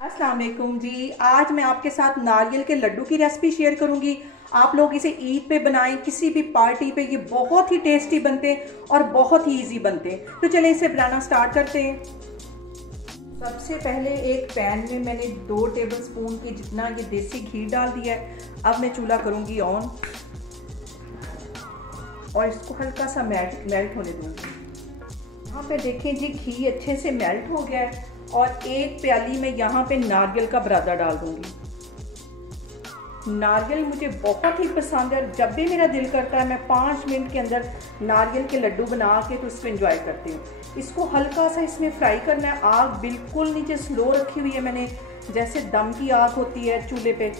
अस्सलाम वालेकुम जी। आज मैं आपके साथ नारियल के लड्डू की रेसिपी शेयर करूंगी। आप लोग इसे ईद पे बनाएं, किसी भी पार्टी पे, ये बहुत ही टेस्टी बनते हैं और बहुत ही इजी बनते हैं। तो चलें इसे बनाना स्टार्ट करते हैं। सबसे पहले एक पैन में मैंने 2 टेबलस्पून के जितना ये देसी घी डाल दिया है। अब मैं चूल्हा करूंगी ऑन और इसको हल्का सा मेल्ट होने दूंगी। यहाँ पे देखें जी, घी अच्छे से मेल्ट हो गया है और एक प्याली में यहाँ पे नारियल का बुरादा डाल दूंगी। नारियल मुझे बहुत ही पसंद है और जब भी मेरा दिल करता है मैं 5 मिनट के अंदर नारियल के लड्डू बना के तो इसको एंजॉय करती हूँ। इसको हल्का सा इसमें फ्राई करना है। आग बिल्कुल नीचे स्लो रखी हुई है मैंने, जैसे दम की आग होती है चूल्हे पे।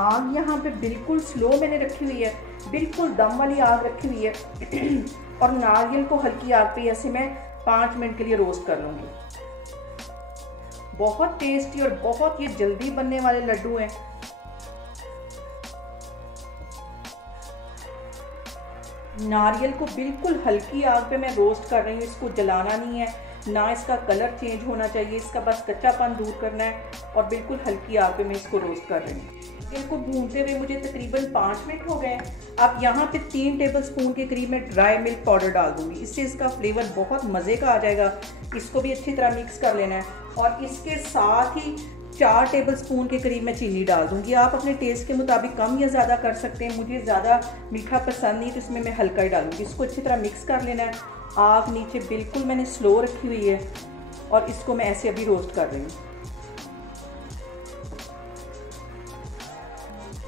आग यहाँ पे बिल्कुल स्लो मैंने रखी हुई है, बिल्कुल दम वाली आग रखी हुई है और नारियल को हल्की आग पे ऐसे मैं 5 मिनट के लिए रोस्ट कर लूंगी। बहुत टेस्टी और बहुत ये जल्दी बनने वाले लड्डू हैं। नारियल को बिल्कुल हल्की आग पे मैं रोस्ट कर रही हूँ। इसको जलाना नहीं है, ना इसका कलर चेंज होना चाहिए, इसका बस कच्चापन दूर करना है और बिल्कुल हल्की आग पे मैं इसको रोस्ट कर रही हूँ। इनको भूनते हुए मुझे तकरीबन 5 मिनट हो गए। अब यहाँ पे 3 टेबलस्पून के करीब मैं ड्राई मिल्क पाउडर डाल दूंगी। इससे इसका फ्लेवर बहुत मज़े का आ जाएगा। इसको भी अच्छी तरह मिक्स कर लेना है और इसके साथ ही 4 टेबलस्पून के करीब मैं चीनी डाल दूंगी। आप अपने टेस्ट के मुताबिक कम या ज़्यादा कर सकते हैं। मुझे ज़्यादा मीठा पसंद नहीं तो इसमें मैं हल्का ही डालूंगी। इसको अच्छी तरह मिक्स कर लेना है। आग नीचे बिल्कुल मैंने स्लो रखी हुई है और इसको मैं ऐसे अभी रोस्ट कर रही हूँ।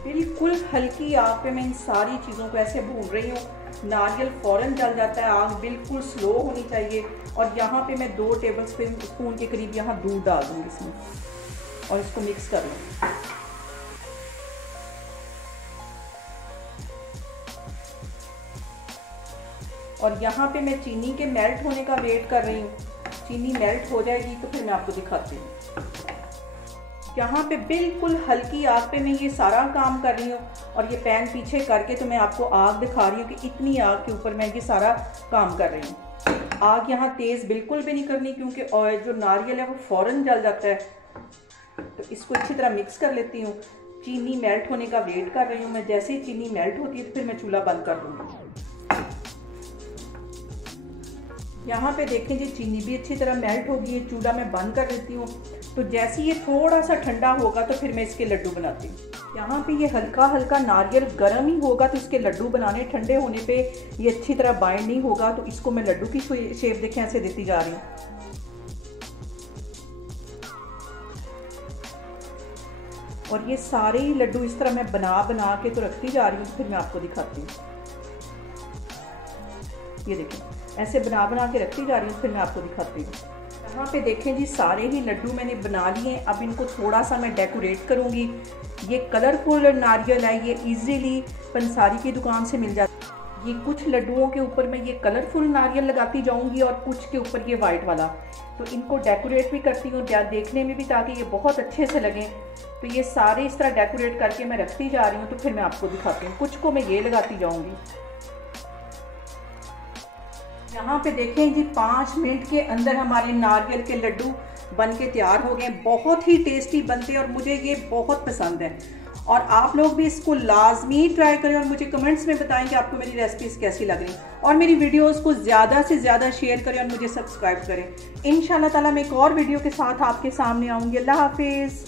बिल्कुल हल्की आग पे मैं इन सारी चीज़ों को ऐसे भून रही हूँ। नारियल फ़ौरन जल जाता है, आग बिल्कुल स्लो होनी चाहिए। और यहाँ पे मैं 2 टेबलस्पून के करीब यहाँ दूध डाल दूँगी इसमें और इसको मिक्स कर लूँगी। और यहाँ पे मैं चीनी के मेल्ट होने का वेट कर रही हूँ। चीनी मेल्ट हो जाएगी तो फिर मैं आपको दिखाती हूँ। यहाँ पे बिल्कुल हल्की आग पे मैं ये सारा काम कर रही हूँ और ये पैन पीछे करके तो मैं आपको आग दिखा रही हूँ कि इतनी आग के ऊपर मैं ये सारा काम कर रही हूँ। आग यहाँ तेज़ बिल्कुल भी नहीं करनी क्योंकि जो नारियल है वो फ़ौरन जल जाता है। तो इसको अच्छी तरह मिक्स कर लेती हूँ। चीनी मेल्ट होने का वेट कर रही हूँ मैं। जैसे ही चीनी मेल्ट होती है तो फिर मैं चूल्हा बंद कर दूँगी। यहाँ पे देखें जी, चीनी भी अच्छी तरह मेल्ट हो गई है। चूल्हा मैं बंद कर देती हूँ। तो जैसे ये थोड़ा सा ठंडा होगा तो फिर मैं इसके लड्डू बनाती हूँ। यहाँ पे ये हल्का हल्का नारियल गर्म ही होगा तो इसके लड्डू बनाने, ठंडे होने पे ये अच्छी तरह बाइंड नहीं होगा। तो इसको मैं लड्डू की शेप देखें ऐसे देती जा रही हूँ। और ये सारे ही लड्डू इस तरह मैं बना के तो रखती जा रही हूँ। फिर मैं आपको दिखाती हूँ। ये देखें, ऐसे बना के रखती जा रही हूँ। फिर मैं आपको दिखाती हूँ। यहाँ पे देखें जी, सारे ही लड्डू मैंने बना लिए। अब इनको थोड़ा सा मैं डेकोरेट करूँगी। ये कलरफुल नारियल है, ये इजीली पंसारी की दुकान से मिल जाता है। ये कुछ लड्डुओं के ऊपर मैं ये कलरफुल नारियल लगाती जाऊँगी और कुछ के ऊपर ये वाइट वाला। तो इनको डेकोरेट भी करती हूँ देखने में भी, ताकि ये बहुत अच्छे से लगें। तो ये सारे इस तरह डेकोरेट करके मैं रखती जा रही हूँ। तो फिर मैं आपको दिखाती हूँ। कुछ को मैं ये लगाती जाऊँगी। यहाँ पे देखें जी, 5 मिनट के अंदर हमारे नारियल के लड्डू बन के तैयार हो गए। बहुत ही टेस्टी बनते हैं और मुझे ये बहुत पसंद है। और आप लोग भी इसको लाजमी ट्राई करें और मुझे कमेंट्स में बताएं कि आपको मेरी रेसिपीज़ कैसी लग रही। और मेरी वीडियोस को ज़्यादा से ज़्यादा शेयर करें और मुझे सब्सक्राइब करें। इंशाल्लाह ताला मैं एक और वीडियो के साथ आपके सामने आऊँगी। अल्लाह हाफिज़।